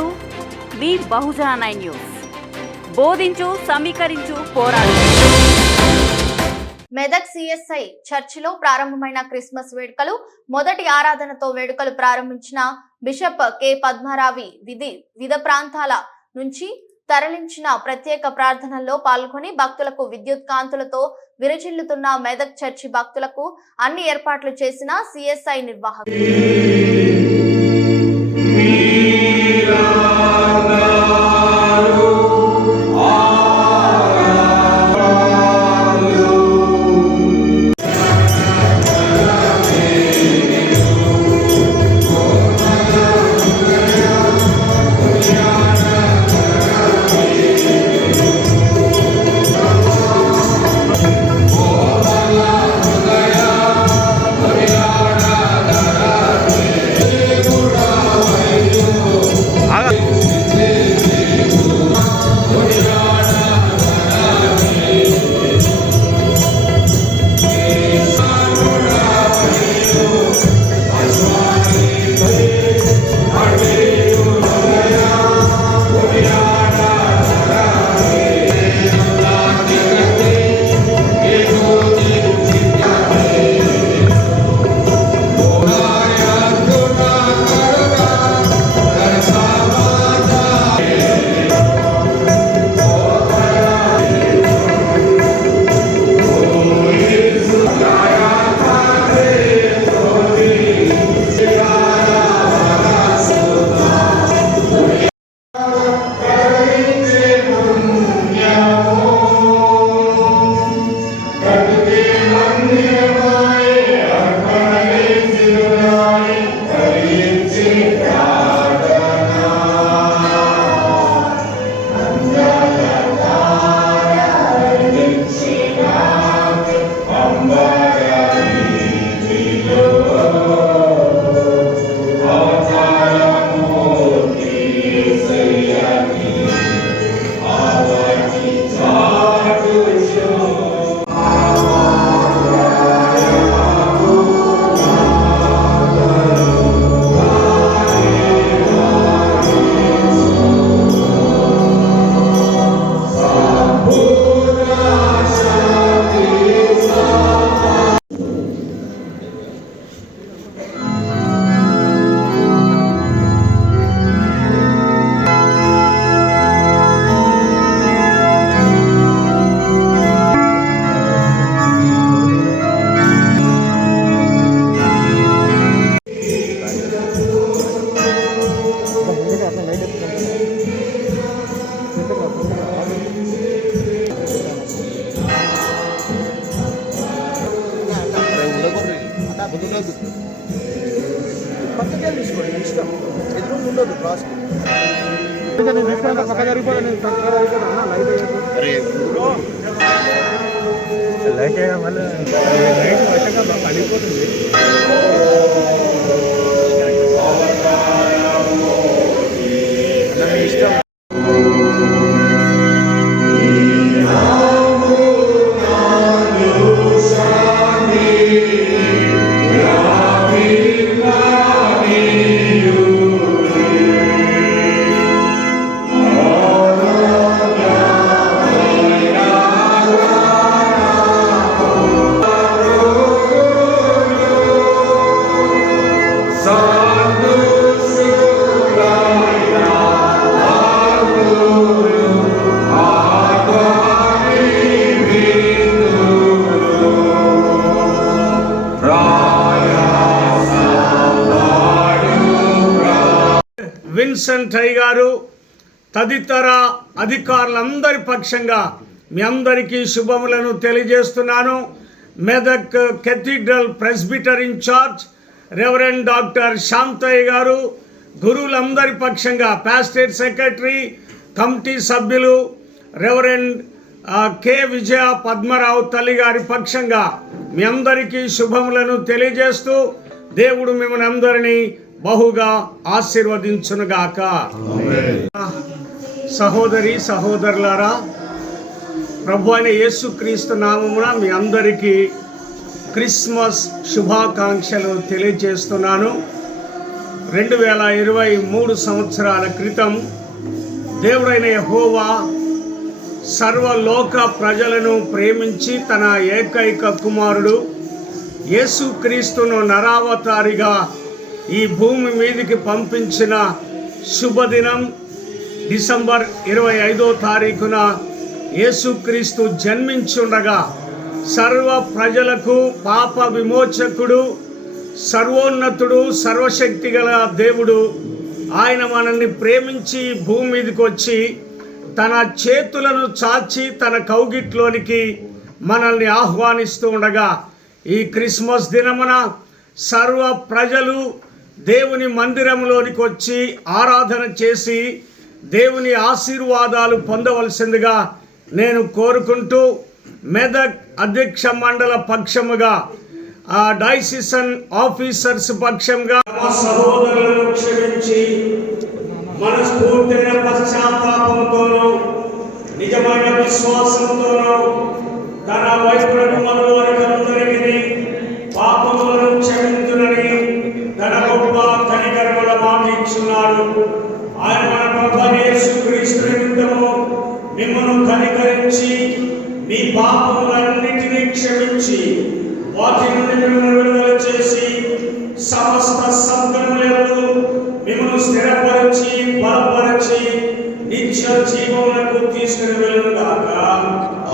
ఇప్పుడు మీ బహుజన 9 న్యూస్. బోధించు, సమీకరించు, పోరాడు. మెదక్ సిఎస్ఐ చర్చిలో ప్రారంభమైన క్రిస్మస్ వేడుకలు. మొదటి ఆరాధనతో వేడుకలు ప్రారంభించిన బిషప్ కె పద్మారావి వివిధ ప్రాంతాల నుంచి తరలించిన ప్రత్యేక ప్రార్థనల్లో పాల్గొని భక్తులకు విద్యుత్ కాంతులతో విరజిల్లుతున్న మెదక్ చర్చి భక్తులకు అన్ని ఏర్పాట్లు చేసిన సిఎస్ఐ నిర్వాహకులు. విన్సెంట్ అయ్య గారు తదితర అధికారులందరి పక్షంగా మీ అందరికీ శుభములను తెలియజేస్తున్నాను. Medak cathedral presbyter incharge reverend doctor Shantaiah garu, గురువులందరి పక్షంగా పాస్టేట్ సెక్రటరీ, కమిటీ సభ్యులు రెవరెండ్ కె విజయ పద్మరావు తల్లి గారి పక్షంగా మీ అందరికీ శుభములను తెలియజేస్తూ దేవుడు మిమ్మల్ని అందరినీ బహుగా ఆశీర్వదించునుగాక. సహోదరి సహోదరులారా, ప్రభు అయిన యేసుక్రీస్తు నామమున మీ అందరికీ క్రిస్మస్ శుభాకాంక్షలు తెలియజేస్తున్నాను. 2023 సంవత్సరాల క్రితం దేవుడైన యెహోవా సర్వలోక ప్రజలను ప్రేమించి తన ఏకైక కుమారుడు యేసుక్రీస్తును నరావతారిగా ఈ భూమి మీదికి పంపించిన శుభదినం డిసెంబర్ 25వ తారీఖున యేసుక్రీస్తు జన్మించుండగా సర్వ ప్రజలకు పాప విమోచకుడు, సర్వోన్నతుడు, సర్వశక్తి గల దేవుడు ఆయన మనల్ని ప్రేమించి భూమి మీదకి వచ్చి తన చేతులను చాచి తన కౌగిట్లోనికి మనల్ని ఆహ్వానిస్తూ ఉండగా ఈ క్రిస్మస్ దినమున సర్వ ప్రజలు దేవుని మందిరంలోనికి వచ్చి ఆరాధన చేసి దేవుని ఆశీర్వాదాలు పొందవలసిందిగా నేను కోరుకుంటూ మెదక్ అధ్యక్ష మండల పక్షముగా డైసిషన్ ఆఫీసర్స్ పక్షంగా సహోదరులను క్షమించి మనస్ఫూర్తిన పశ్చాత్తాపంతోనూ నిజమైన విశ్వాసంతోనూ తన వైపునకు మనలోనికందరికీ పాపములను క్షమించునని తన గొప్ప కనికరముల మాట ఇచ్చున్నాడు. ఆయన మన ప్రభువైన యేసుక్రీస్తు నిమిత్తము మిమ్మల్ని కనికరించి మీ పాపములన్నిటినీ క్షమించి వాటి నుండి మిమ్మల్ని విడుదల చేసి సమస్త సద్గుణములందు మిమ్మల్ని స్థిరపరిచి బలపరిచి నిత్య జీవమునకు తీసుకుని వెళ్ళుగాక.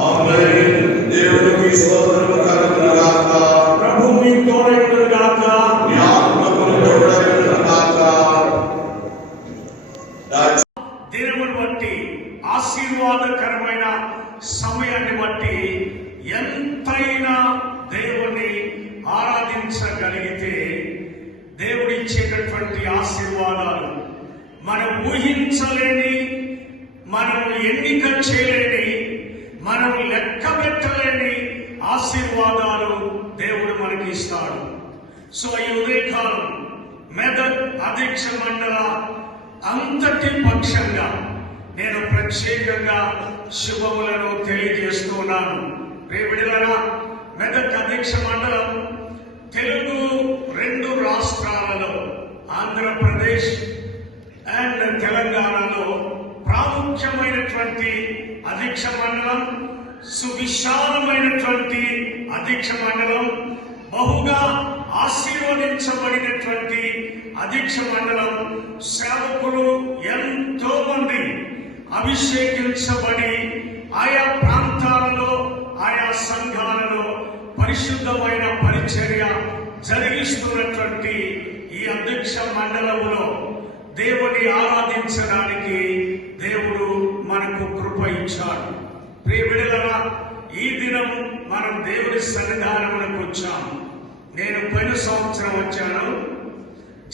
ఆమేన్. దేవునికి స్తోత్రము కలుగుగాక. ప్రభు మీ తోడైండుగాక. మీ ఆత్మకు తోడైండుగాక. దినమును బట్టి ఆశీర్వాదకరమైన సమయాన్ని బట్టి ఎంతైనా దేవుణ్ణి ఆరాధించగలిగితే దేవుడిచ్చేటటువంటి ఆశీర్వాదాలు మనం ఊహించలేని, మనం ఎన్నిక చేయలేని, మనం లెక్క పెట్టలేని ఆశీర్వాదాలు దేవుడు మనకి ఇస్తాడు. సో ఈ ఉదయకాలం మెదక్ అధ్యక్ష మండల అంతటి పక్షంగా నేను ప్రత్యేకంగా శుభములను తెలియజేస్తున్నాను. ప్రియబిడ్డలారా, మెదక్ అధ్యక్ష మండలం తెలుగు 2 రాష్ట్రాలలో ఆంధ్రప్రదేశ్ అండ్ తెలంగాణలో ప్రాముఖ్యమైనటువంటి అధ్యక్ష మండలం, సువిశాలమైనటువంటి అధ్యక్ష మండలం, బహుగా ఆశీర్వదించబడినటువంటి అధ్యక్ష మండలం. సేవకులు ఎంతో మంది అభిషేకించబడి ఆయా ప్రాంతాలలో ఆయా సంఘాలలో పరిశుద్ధమైన పరిచర్య జరిగిస్తున్నటువంటి ఈ అధ్యక్ష మండలంలో దేవుని ఆరాధించడానికి దేవుడు మనకు కృప ఇచ్చాడు. ప్రియబిడ్డలారా, ఈ దినం మనం దేవుని సన్నిధానమునకు వచ్చాము. నేను పోయిన సంవత్సరం వచ్చాను,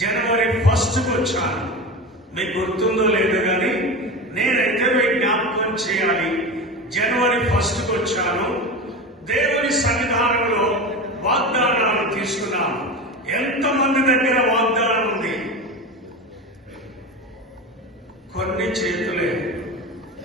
జనవరి 1కు వచ్చాను. మీకు గుర్తుందో లేదో కానీ నేనైతే మీకు జ్ఞాపకం చేయాలి. జనవరి 1కు వచ్చాను. దేవుని సన్నిధానంలో వాగ్దానాలు తీసుకున్నాను. ఎంతమంది దగ్గర వాగ్దానం ఉంది? కొన్ని చేతులే.